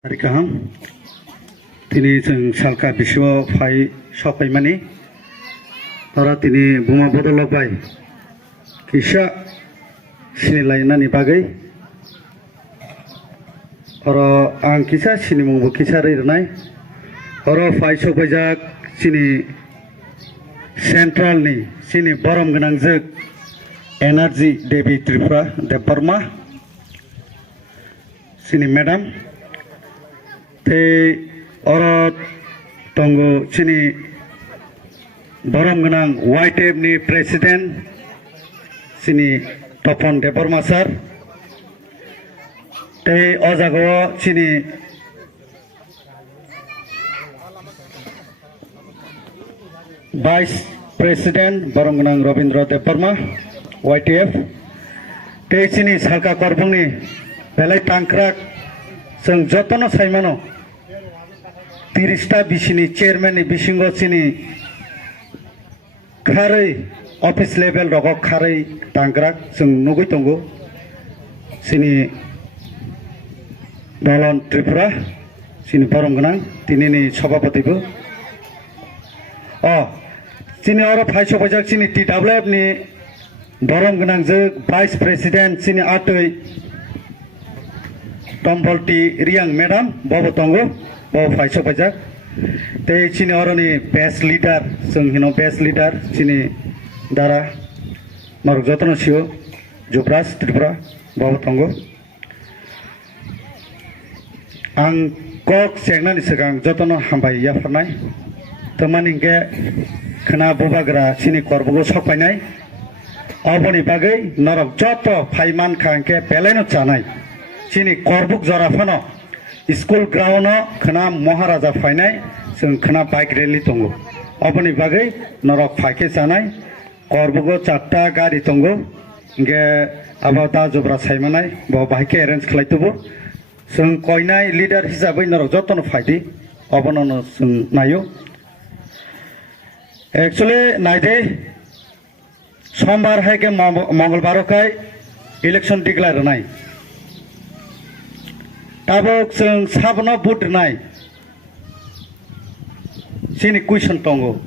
Hari kaham, tini jeng salka biswa fai sopai mani, tara tini buma bodol bai, kisah sini lainani bagai, oro ang kisah sini mungbu kisah rirnai, oro fai sopai jak sini central ni sini borom genang jek energy Devi Tripura Deparma, sini madam. Te orot tunggu sini borom genang YTF ni presiden sini Topon Deparma sar. Te ojago sini vice presiden borom genang Robindra Deparma YTF. Te sini salka korbong ni belai tangkrak seng jotono saimano 30টা bisini chairman ni bisingo sini kharai office level rokok kharai tangkrak seng nugui tongo sini Dolon Tripura sini borom genang tini ni sabapati bo sini oro phaiso bajak sini TWF ni borom genang je vice president sini atoi Tombolti Riang Madam Bobo Tongo Bobo Faiso Pajak Te sini oroni best leader Sung hino best leader sini Dara Maruk Jotono Sio Jubras Tripura Bobo Tongo Ang kok segna ni segang Jotono hambai ya farnai Teman ingke Kena bobagra sini korbogo sokpainai Oboni bagai Norok joto Paiman kangke Pelaino chanai sini korbuk jarafano school ground khana maharaja fainai जों khana bike rally tongo oboni bagai norok phaike janai korbugo chatta gari tongo nge abata jobra saimanai bo bike arrange khlaitubo जों koinai leader hisabai norok jotono phaidi obonono जों nayo actually naide sombar haike mongolbar kai election declare nai Tabok seng sabno but nai sini question tongo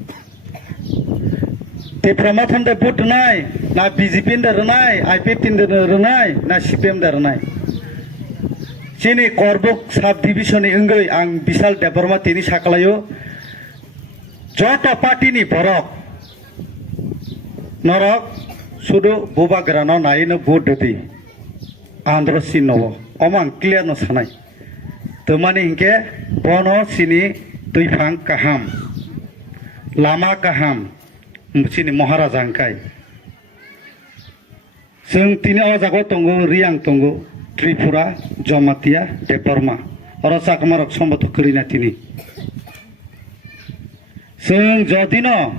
te promotion de but nai na BJP de nai IPP de nai na CPM de nai sini korbuk sub division enggoi ang bisal deparma tini sakalayo joto party ni borok norok sudo boba grano nai no but deti andro sinowo Omang clear no sanai. Temani ingke bono sini tuifang kaham, lama kaham, sini maharaja angkai. Seng tini ojago tongo riang tongo Tripura Jomatia Deparma. Oro sakmarok somboto kerina tini. Seng jodino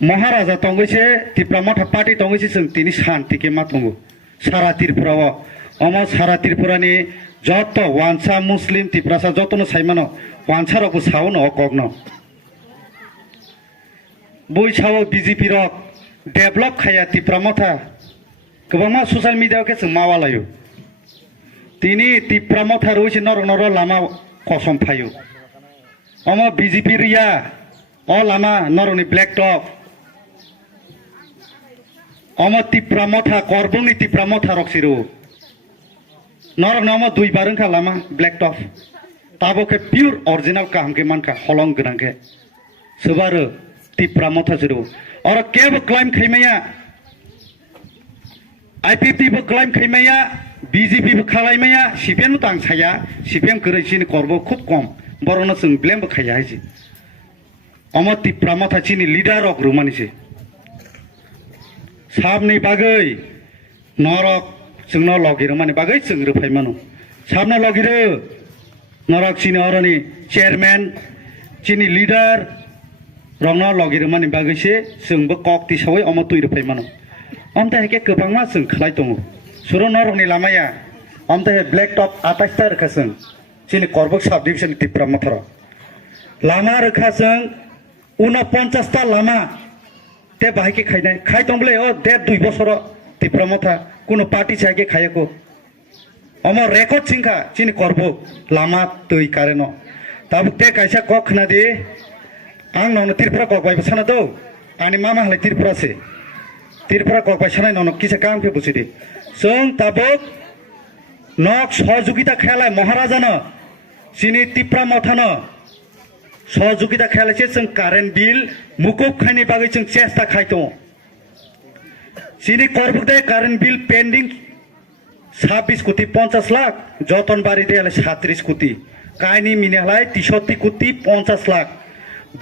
maharaja tongo se tipramota party tongo se seng tini shanti ke matongo. Sara Tripura wo. Omo Sara Tripura ni joto wansa Muslim Triprasa joto no saimano wansa roko sauno okogno. Boi sawo BJP rok develop khaya Tripura motha kebama social media ke seng mawalayo. Tini Tripura motha roisi norok norok lama kosom phayo. Omo BJP ria o lama norok ni black top. Omo Tripura motha korbong ni Tripura motha rok siru. Norok nama dui bareng ka lama black top tabo ke pure original ka hamke man ka holong genang ke sebaru Tripura motha jiru ora ke bo claim khaimaya IPP bo claim khaimaya BJP bo khalaimaya CPM tang saya CPM korei sini korbo khub kom borono sung blame bo khaya haisi omo Tripura motha chini leader ok rumani se sabni bagai norok जोंनो लगिरो माने बागै जोंरो फाइमानो साबना लगिरो नरक सिनि अरनि chairman चिनि leader रंनो लगिरो माने बागैसे जोंबो कक्ति सावै अम तुइरो फाइमानो अमता हेके गोबांमा जों खलाय दङ सुरो नरकनि लामाया अमता हे ब्लैक टप 28 ता रखा जों चिनि करबक सब डिविजन Tripura मथर लामा रखा जों 49 ता लामा ते बाहायके खायनाय खाय दंबले ओ 1.5 बছर Tripura मथा কোনো পার্টি চাইকে খাইয়াকো अमो रेकर्ड सिंखा चिनि करबो लामा तै कारेनो ताबुक ते कायसा कक खना दे आं ननो तिरफ्रा कक बाय बसाना दो आनि मामा हलाय तिरफ्रा से तिरफ्रा कक बाय सानाय ननो किसा काम पे बुसिदि जों ताबुक नक सहयोगिता खेलाय महाराजानो चिनि तिप्रा मथानो सहयोगिता खेलायसे जों कारेन्ट बिल मुकुब खायनि बागै जों चेष्टा खायतो चिनि करबुक दे कारेन्ट बिल पेंडिंग 26 कोटी 50 लाख जतन बारी दे 37 कोटी कायनि मिनेलाय 63 कोटी 50 लाख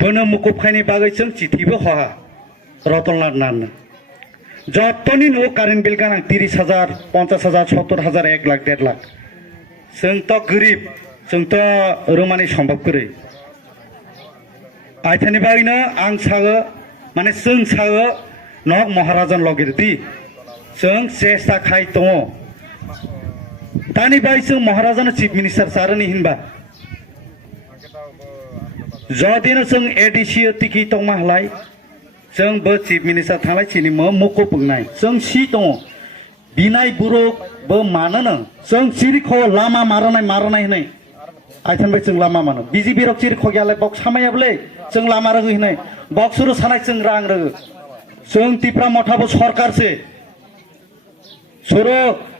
बनो मुकुब खायनि बागै जों चिठिबो हहा रतनलाल नान जतनी नो कारेन्ट बिल गाना 30,000 50,000 70,000 1 लाख 1.5 लाख जों तो गरीब जों तो रोमानि सम्भव करै आइथानि बागैनो आं सागो माने जों सागो नक महाराजन लगिरदि जों चेष्टा खाय दङ दानि बाय जों महाराजानो चीफ मिनिस्टार सारनि हिनबा जदिनो जों एडीसी टिकि तंमा हलाय जों बो चीफ मिनिस्टार थांलाय चिनि मुको बुंनाय जों सि दङ बिनाय बुरुक बो मानोनो जों सिरिखौ लामा मारनाय होनाय आइथान बाय जों लामा मानो बीजेपी रक सिरिखौ गयालाय बक सामायाबले जों लामा रगै होनाय बक्सुरो सानाय जों रां रगो जों तिप्रा मथाबो सरकार से सोरो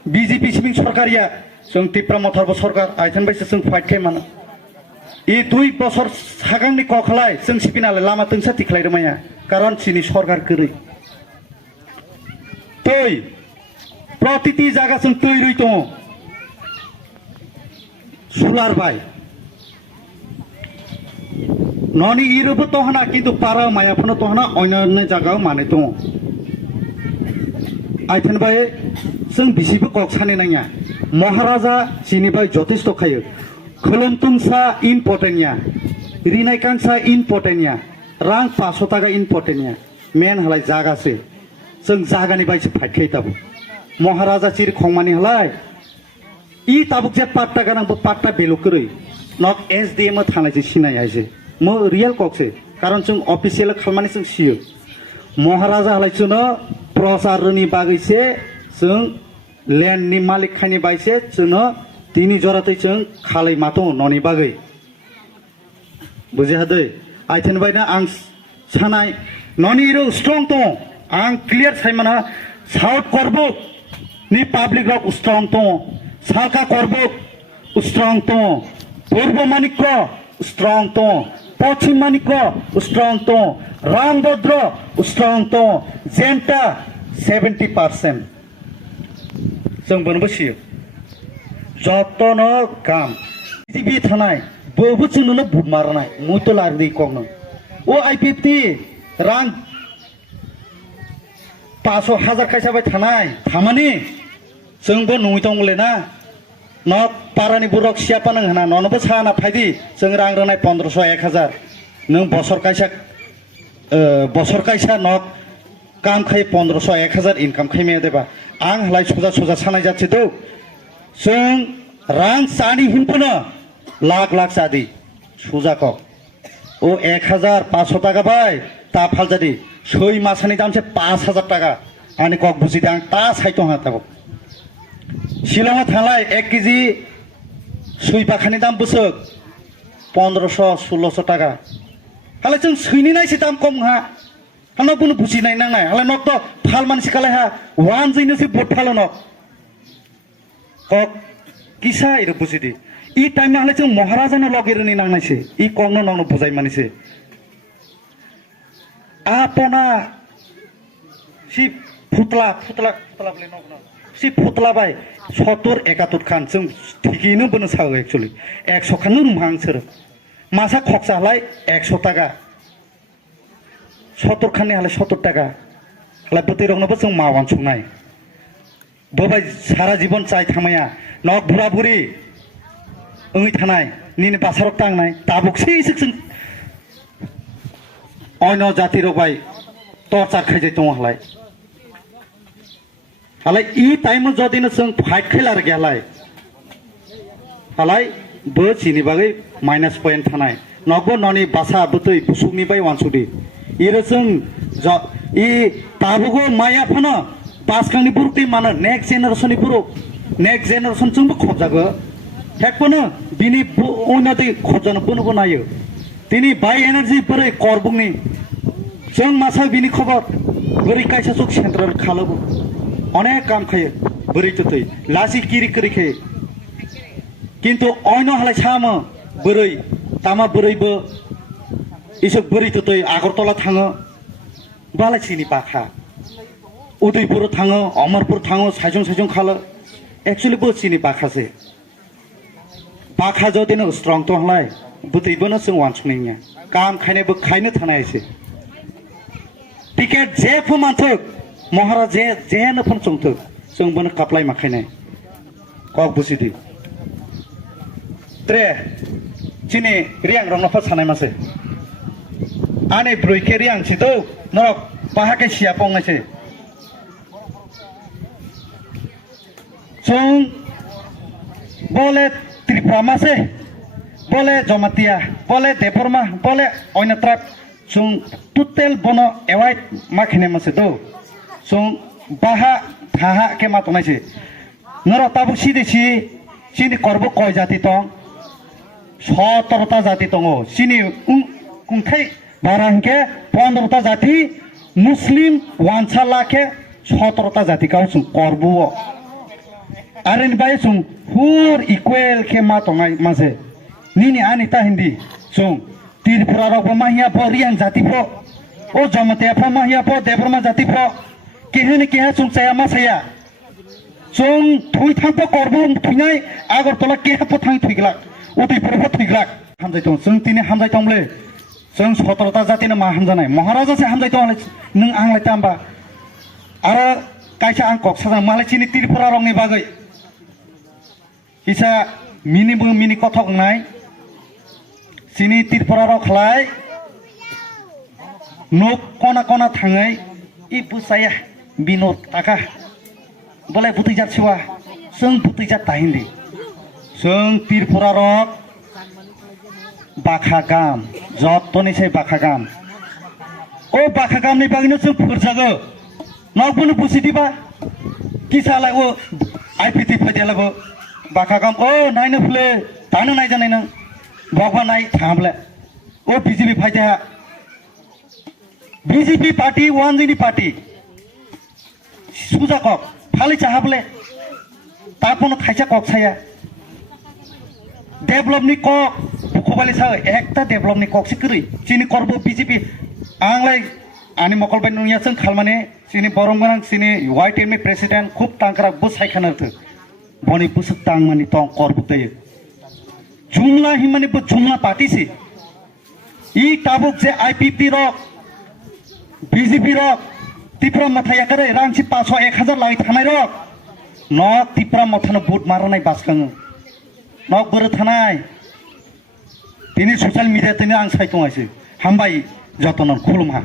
बीजेपी सिमिं सरकारिया जों तिप्रा मथाबो सरकार आइथान बाय जों फाइट खाय मानो ई 2 बছর सागांनि कखलाय जों सिपिनाले लामा तंसा तिखलाय रमाया कारण चिनि सरकार करै तै प्रतिति जागा जों तै रइ दङ सुलार बाय ननि इरोबो तहना किन्तु पारा मायाफोरनो तहना अन्य जागा माने दङ आइथान बाय जों बिसिबो कक साने नाया महाराजा चिनि बाय जथेष्ट खायो खोलोमतुंसा इम्पोर्टेन्टया रिनायकांसा इम्पोर्टेन्टया रां 500 टाका इम्पोर्टेन्टया मेन हलाय जागासे जों जागानि बायसे फाइटखाय ताबु महाराजा चिर खंमानि हलाय ई ताबुक जे पाट्टा गानांबो पाट्टा बेलो करै नक एसडीएम थानाय जे सिनाय आइजे मो रियल ककसे कारण जों अफिसियल खालमानि जों सियो महाराजा हलाय जोनो प्रचारनि बागैसे जों लेन्डनि मालिक खायनि बायसे जोनो तिनि जरातै जों खालै मातो ननि बागै बुझि हादै आइथेन बायना आं सानाय ननि इरो स्ट्रंग दङ आं क्लियर साइमाना साउथ करबुक नि पाब्लिक रक स्ट्रंग दङ साका करबुक स्ट्रंग दङ पूर्व मानिक स्ट्रंग दङ पश्चिम मानिक स्ट्रंग दङ रामभद्र स्ट्रंग दङ जेन्टा 70% जों बनबसियो जतन काम बीजेपी थानाय बोबो जोंनो बुट मारनाय मुतो लारदि कगनो ओ I-50 रां 500,000 खायसाबाय थानाय थामानि जोंबो नुइ दंले ना न पारानि बुरक सियापा नों हना ननबो साना फायदि जों रां रोनाय 1500 1000 नों बसर कायसा न काम खाय 1500 1000 इनकाम खायमे देबा आं हलाय सोजा सानाय जाथि दौ जों रां सानि हिनफोनो लाख जादि सुजाक ओ 1500 टाका बाय ता फाल जादि 6 मासनि दामसे 5000 टाका आनि कक बुजि दां ता साइतो हाताबो शिलंआ थांलाय 1 केजि सुइ बाखानि दाम बुसक 1500-1600 टाका हाले जों सुइनि नायसे दाम कम हा हानो बुनु बुजि नाय नांनाय हाले नक तो फाल मानसि कालाय हा वान जैनोसि बोट फालो नक कक किसा इरो बुजिदि ई टाइम हाले जों महाराजानो लगेरनि नांनायसे ई कगनो नंनो बुजाय मानिसे आपना सि फुतला बले नगनो सि फुतला बाय 70-71 खान जों थिकिनो बनो सागो एक्चुअली 100 खान रुमहां सोर मासा खक्सा हलाय 100 टाका 70 खाननि हाले 70 टाका हाले बोतैरंनोबो जों मावान संनाय बोबाय सारा जीवन चाय थामाया नक बुरा बुरि ओइ थानाय निनि बासारक तांनाय ताबुकसे जों अन्य जाति रबाय टर्चार खायजाय दङ हलाय हालाय ई टाइम जदिनो जों फाइट खेलार गयालाय हालाय बो चिनि बागै माइनास पॉइंट थानाय नकबो ननि बासा बुतै बुसुकनि बाय वानसुदि इरो जों ई ताबुगो माया फनो पासखांनि बुरुकति मानो नेक्स्ट जेनारेशननि बुरुक नेक्स्ट जेनेरेशन जोंबो खबजागो हेकपनो बिनि उन्नति खबजानो बोनो नायो दिनै बाय एनार्जी बोरै करबुंनि जों मासा बिनि खबर बोरै कायसा सुक सेंट्रेल खालाबो अनेक काम खायो बोरै तै लासि किरि करि खायो किन्तु अयनो हालाय सामो बोरै तामा बोरैबो इसोक बोरै तै आगरतला थाङो बालाय सिनि बाखा उदयपुर थाङो अमरपुर थाङो साइजों खालो एक्चुअली बो सिनि बाखासे बाखा जदिनो स्ट्रंग तो हलाय बुतैबोनो जों वानसुनायनिया काम खायनोबो खायनो थानायसे टिकेट जे फमानथोक महाराज जे न फन चंथोक जों बोनो काप्लाय माखायनाय कक बुसिदि त्रे चिनि रियां रंनफा सानाय मासे आने ब्रुइके रियां सिदौ नरक बाहाके सिया पंगासे जों बोले त्रिपुरा मासे बोले जमातिया बोले देबरमा बोले अयना ट्राइब जों टोटेल बनो एवाइड माखिने मासे दो जों बाहा थाहा के मातनायसे नर ताबु सिदेसि सिनि करबो कय जाति दं 17टा जाति दङ सिनि उंथाय बारांके 15टा जाति मुस्लिम वानसा लाखे 17टा जाति का जों करबो आरनि बाय जों हुर इक्वेल के मातनाय मासे निनि आनिता हिंदी जों त्रिपुरा रावबो माहिया बरियान जाति फो ओ जमते फो माहिया फो देबरमा जाति फो केहेन केहा जों चाया मासाया जों थुइ थांपो करबो थुइनाय आगरतला केहा फो थां थुइग्ला उदयपुर फो थुइग्ला हामजाय दं जों तिनि हामजाय दंले जों 17टा जातिनो मा हामजानाय महाराजा से हामजाय दं नों आंलाय ताम्बा आरो कायसा आं कक्साजों मालायसिनि त्रिपुरा रंनि बागै इसा मिनि कथकनाय सिनि त्रिपुरा राव खलाय नक कना थाङै इ बुसाया बिनोद ताका बोले बुतैजात सिवा जों बुतैजात ताहिंदि जों त्रिपुरा रक बाखा गाम जतनिसे बाखा गाम ओ बाखा गामनि बागैनो जों फोरजागो नकबोनो बुसिदिबा किसालाय ओ आइपिटि फैदेलाबो बाखा गाम ओ नायनो फुले दानो नायजानाय नों बगवा नाय थांबले ओ बीजेपी फायदा बीजेपी पार्टी वन दिनी पार्टी सुजा कक फालि चाहाबले तापनो खायसा कक साया डेभलपनि कक बुखबाले सा एकता डेभलपनि कक सिकरि चिनि करबो बीजेपी आंलाय आनि मकलबाय नुयासों खालमाने चिनि बरमगोनां चिनि वाइट एमए प्रेसिडेंट खूब तांकरा बो सायखानोथो बनि बुसुक तांमानि तं करबुतै जुमला हिमाने बो जुमला पार्टी से ई ताबुक जे आईपीपी रक बीजेपी रक त्रिपुरा मथाया करे रांसि 500 1000 लाई थानाय रक न त्रिपुरा मथानो बुट मारनाय बासखाङो न बोरो थानाय दिनै ससियेल मिडिया तिनो आं सायथङासै हामबाय जतन खुलुमहा